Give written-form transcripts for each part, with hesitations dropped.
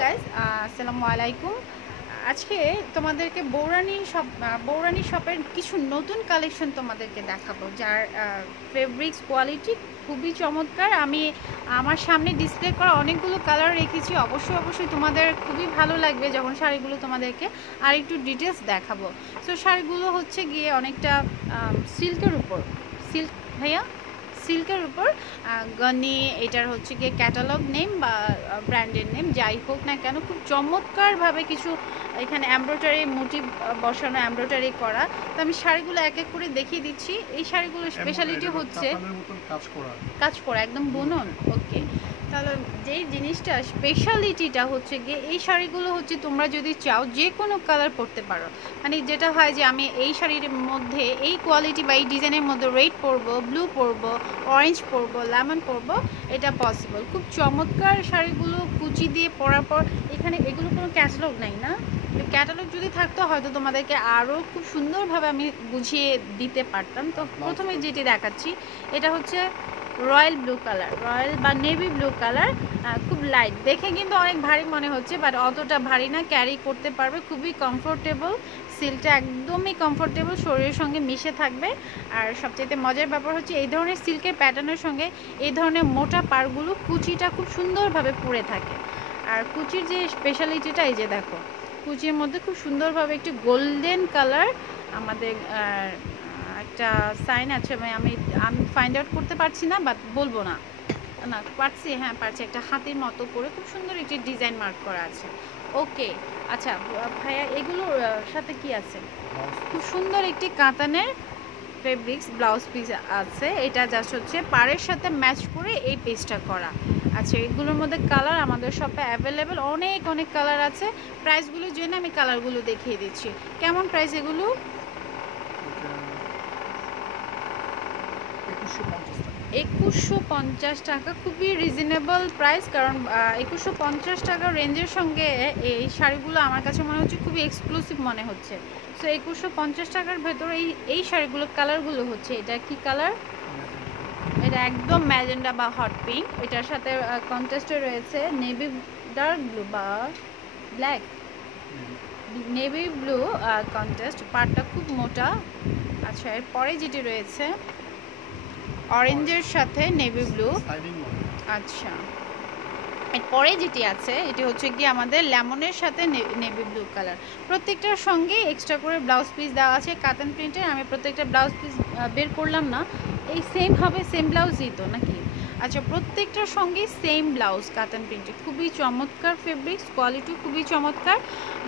Guys, আসসালামু আলাইকুম। আজকে তোমাদেরকে বৌরানী শপের কিছু নতুন কালেকশন তোমাদেরকে দেখাবো, যার ফেব্রিক্স কোয়ালিটি খুবই চমৎকার। আমি আমার সামনে ডিসপ্লে করা অনেকগুলো কালার রেখেছি। অবশ্যই তোমাদের খুবই ভালো লাগবে যখন শাড়িগুলো তোমাদেরকে আর একটু ডিটেলস দেখাবো। সো শাড়িগুলো হচ্ছে গিয়ে অনেকটা সিল্কের উপর, সিল্ক ভাইয়া সিল্কের উপর গনি, এটার হচ্ছে গিয়ে ক্যাটালগ নেম বা ব্র্যান্ডের নেম যাই হোক না কেন, খুব চমৎকারভাবে কিছু এখানে এমব্রয়ডারি মোটিভ বসানো, এমব্রয়ডারি করা। তো আমি শাড়িগুলো এক এক করে দেখিয়ে দিচ্ছি। এই শাড়িগুলোর স্পেশালিটি হচ্ছে কাজ করা, একদম বুনন। ওকে, তাহলে যেই জিনিসটা স্পেশালিটিটা হচ্ছে গিয়ে এই শাড়িগুলো হচ্ছে তোমরা যদি চাও যে কোনো কালার পরতে পারো। মানে যেটা হয় যে আমি এই শাড়ির মধ্যে এই কোয়ালিটি বা এই ডিজাইনের মধ্যে রেড পরবো, ব্লু পরবো, অরেঞ্জ পরবো, লেমন পরবো, এটা পসিবল। খুব চমৎকার শাড়িগুলো কুচি দিয়ে পরার পর এখানে এগুলো কোনো ক্যাটালগ নাই না, ক্যাটালগ যদি থাকতো হয়তো তোমাদেরকে আরও খুব সুন্দরভাবে আমি বুঝিয়ে দিতে পারতাম। তো প্রথমে যেটি দেখাচ্ছি এটা হচ্ছে রয়্যাল ব্লু কালার, রয়্যাল বা নেভি ব্লু কালার। খুব লাইট দেখে কিন্তু অনেক ভারী মনে হচ্ছে, বাট অতটা ভারী না, ক্যারি করতে পারবে, খুবই কমফোর্টেবল। সিল্কটা একদমই কমফোর্টেবল, শরীরের সঙ্গে মিশে থাকবে। আর সবচেয়ে মজার ব্যাপার হচ্ছে এই ধরনের সিল্কের প্যাটার্নের সঙ্গে এই ধরনের মোটা পাড়গুলো কুচিটা খুব সুন্দরভাবে পড়ে থাকে। আর কুচির যে স্পেশালিটিটা এই যে দেখো, কুচির মধ্যে খুব সুন্দরভাবে একটি গোল্ডেন কালার আমাদের একটা সাইন আছে, আমি ফাইন্ড আউট করতে পারছি না, বাট বলবো না, না পারছি, হ্যাঁ পারছি, একটা হাতির মতো করে খুব সুন্দর একটি ডিজাইন মার্ক করা আছে। ওকে, আচ্ছা ভাইয়া এগুলোর সাথে কি আছে? খুব সুন্দর একটি কাতানের ফেব্রিক্স ব্লাউজ পিস আছে। এটা জাস্ট হচ্ছে পাড়ের সাথে ম্যাচ করে এই পিসটা করা। আচ্ছা, এগুলোর মধ্যে কালার আমাদের শপে অ্যাভেলেবেল, অনেক কালার আছে। প্রাইসগুলোর জন্য আমি কালারগুলো দেখিয়ে দিচ্ছি। কেমন প্রাইস এগুলো? 2150 টাকা, খুবই রিজনেবল প্রাইস। কারণ 2150 টাকা রেঞ্জের সঙ্গে এই শাড়িগুলো আমার কাছে মনে হচ্ছে খুবই এক্সক্লুসিভ মনে হচ্ছে। সো 2150 টাকার ভেতরে এই শাড়িগুলো কালারগুলো হচ্ছে, এটা কি কালার? এটা একদম ম্যাজেন্ডা বা হট পিঙ্ক। এটার সাথে কন্ট্রাস্টে রয়েছে নেভি ডার্ক ব্লু বা ব্ল্যাক, নেভি ব্লু কন্ট্রাস্ট, পাড়টা খুব মোটা। আচ্ছা, এরপরে যেটি রয়েছে অরেঞ্জের সাথে নেভি ব্লু। আচ্ছা, এরপরে যেটি আছে এটি হচ্ছে কি আমাদের লেমনের সাথে নেভি ব্লু কালার। প্রত্যেকটার সঙ্গে এক্সট্রা করে ব্লাউজ পিস দেওয়া আছে কাতান প্রিন্টের। আমি প্রত্যেকটা ব্লাউজ পিস বের করলাম না, এই সেম হবে, সেম ব্লাউজই তো নাকি? আচ্ছা, প্রত্যেকটার সঙ্গে সেম ব্লাউজ কাতান প্রিন্টের, খুবই চমৎকার ফেব্রিক্স, কোয়ালিটি খুবই চমৎকার।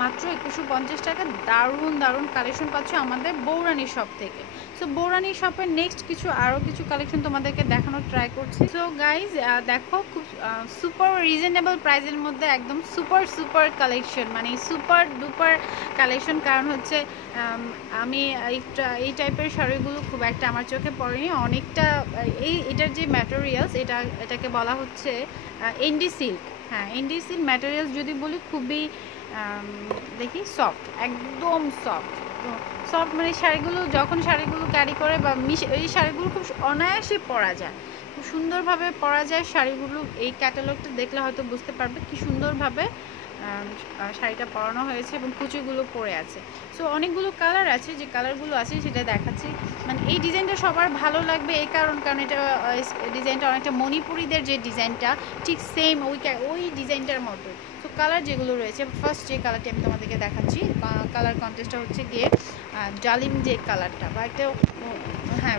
মাত্র 2150 টাকা দারুণ কালেকশন পাচ্ছ আমাদের বৌরানী শপ থেকে। সো বৌরানী শপের নেক্সট আরও কিছু কালেকশন তোমাদেরকে দেখানোর ট্রাই করছি। সো গাইজ দেখো, খুব সুপার রিজনেবল প্রাইসের মধ্যে একদম সুপার কালেকশন, মানে সুপার ডুপার কালেকশন। কারণ হচ্ছে আমি এই টাইপের শাড়িগুলো খুব একটা আমার চোখে পড়েনি। অনেকটা এটার যে ম্যাটেরিয়ালস, এটাকে বলা হচ্ছে এনডি সিল্ক। হ্যাঁ, এনডি সিল্ক ম্যাটেরিয়ালস যদি বলি খুবই দেখি সফট, একদম সফট, মানে যখন শাড়িগুলো ক্যারি করে বা এই শাড়িগুলো খুব অনায়াসে পরা যায়, খুব সুন্দরভাবে পরা যায় শাড়িগুলো। এই ক্যাটালগটা দেখলে হয়তো বুঝতে পারবে কি সুন্দরভাবে শাড়িটা পরানো হয়েছে এবং কুচিগুলো পরে আছে। সো অনেকগুলো কালার আছে, যে কালারগুলো আছে সেটা দেখাচ্ছি। মানে এই ডিজাইনটা সবার ভালো লাগবে এই কারণ এটা ডিজাইনটা অনেকটা মণিপুরীদের যে ডিজাইনটা, ঠিক সেম ওই ডিজাইনটার মতো। তো কালার যেগুলো রয়েছে, ফার্স্ট যে কালারটি আমি তোমাদেরকে দেখাচ্ছি, কালার কন্ট্রাস্টটা হচ্ছে গিয়ে ডালিম যে কালারটা, বা একটা হ্যাঁ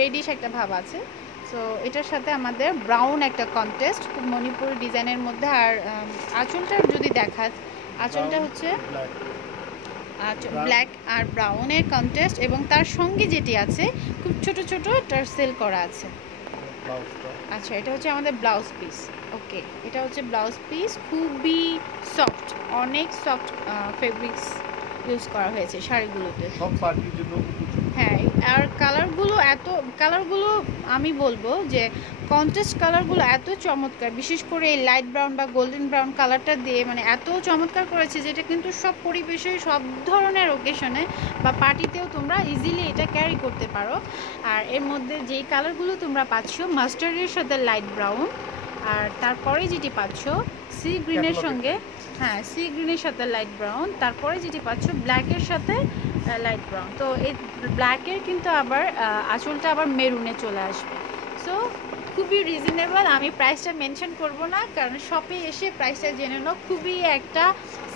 রেডিশ একটা ভাব আছে। সো এটার সাথে আমাদের ব্রাউন একটা কন্ট্রাস্ট, খুব মণিপুরি ডিজাইনের মধ্যে। আর আঁচলটা যদি আঁচলটা হচ্ছে ব্ল্যাক আর ব্রাউনের কন্ট্রাস্ট, এবং তার সঙ্গে যেটি আছে খুব ছোট টার্সেল করা আছে। আচ্ছা, এটা হচ্ছে আমাদের ব্লাউজ পিস। ওকে, এটা হচ্ছে ব্লাউজ পিস, খুবই সফট, অনেক সফট ফেব্রিক্স করা হয়েছে শাড়িগুলোতে। হ্যাঁ, আর কালারগুলো আমি বলবো যে কন্ট্রাস্ট কালারগুলো এত চমৎকার, বিশেষ করে এই লাইট ব্রাউন বা গোল্ডেন ব্রাউন কালারটা দিয়ে মানে এত চমৎকার করেছে, যেটা কিন্তু সব পরিবেশে, সব ধরনের ওকেশনে বা পার্টিতেও তোমরা ইজিলি এটা ক্যারি করতে পারো। আর এর মধ্যে যেই কালারগুলো তোমরা পাচ্ছ, মাস্টার্ডের সাথে লাইট ব্রাউন, আর তারপরে যেটি পাচ্ছ সি গ্রিনের সঙ্গে, হ্যাঁ সি গ্রিনের সাথে লাইট ব্রাউন, তারপরে যেটি পাচ্ছ ব্ল্যাকের সাথে লাইট ব্রাউন। তো এই ব্ল্যাকের কিন্তু আবার আঁচলটা আবার মেরুনে চলে আসবে। সো খুবই রিজনেবল, আমি প্রাইসটা মেনশন করব না, কারণ শপে এসে প্রাইসটা জেনে নাও। খুবই একটা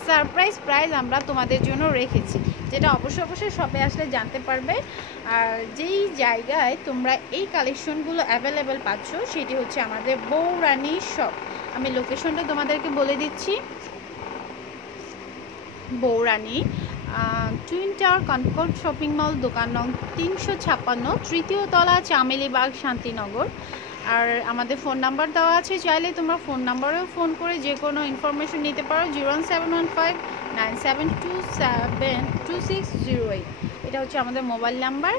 সারপ্রাইজ প্রাইস আমরা তোমাদের জন্য রেখেছি, যেটা অবশ্যই শপে আসলে জানতে পারবে। আর যেই জায়গায় তোমরা এই কালেকশনগুলো অ্যাভেলেবেল পাচ্ছ সেটি হচ্ছে আমাদের বউরানী শপ। আমি লোকেশনটা তোমাদেরকে বলে দিচ্ছি। Bourani twin tower Concord shopping mall, দোকান নং 356, তৃতীয় তলা, চামেলিবাগ, শান্তিনগর। আর আমাদের ফোন নাম্বার দেওয়া আছে, চাইলে তোমরা ফোন নাম্বারেও ফোন করে যে কোনো ইনফরমেশন নিতে পারো। 01715972608, এটা হচ্ছে আমাদের মোবাইল নাম্বার।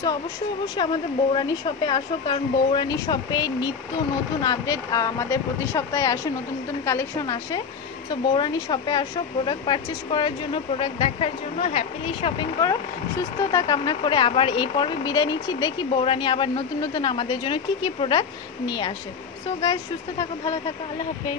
সো অবশ্যই আমাদের বউরানী শপে আসো, কারণ বউরানী শপে নিত্য নতুন আপডেট আমাদের প্রতি সপ্তাহে আসে, নতুন কালেকশন আসে। সো বউরানী শপে আসো প্রোডাক্ট পারচেস করার জন্য, প্রোডাক্ট দেখার জন্য। হ্যাপিলি শপিং করো, সুস্থতা কামনা করে আবার এই পর্বে বিদায় নিচ্ছি। দেখি বউরানী আবার নতুন আমাদের জন্য কি প্রোডাক্ট নিয়ে আসে। সো গাইজ, সুস্থ থাকো, ভালো থাকো, আল্লাহ হাফেজ।